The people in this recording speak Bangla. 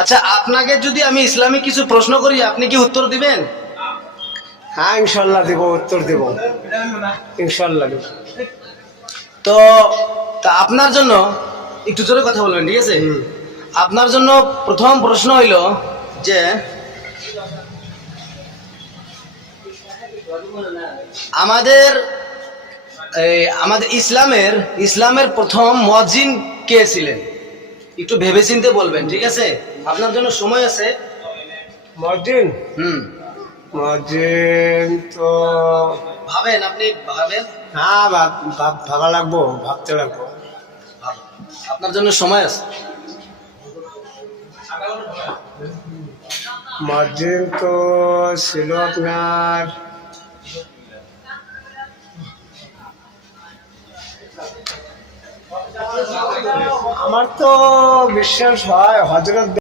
আচ্ছা, আপনাকে যদি আমি ইসলামিক কিছু প্রশ্ন করি, আপনি কি উত্তর দিবেন? হ্যাঁ ইনশাল্লাহ দেব, উত্তর দেব, ইনশাল্লাহ দেব। তো তা আপনার জন্য একটু জোরে কথা বলবেন, ঠিক আছে? আপনার জন্য প্রথম প্রশ্ন হইল যে আমাদের আমাদের ইসলামের প্রথম মুয়াজ্জিন কে ছিলেন? একটু ভেবেচিন্তে বলবেন, ঠিক আছে? আপনার জন্য সময় আছে। মুয়াজ্জিন, হুম, মুয়াজ্জিন তো ভাবেন, আপনি ভাবেন। হ্যাঁ ভাবা লাগবো, ভাবতে লাগবো। আপনার জন্য সময় আছে। মুয়াজ্জিন তো ছিল আপনার, আমার তো বিশ্বাস হয় হযরত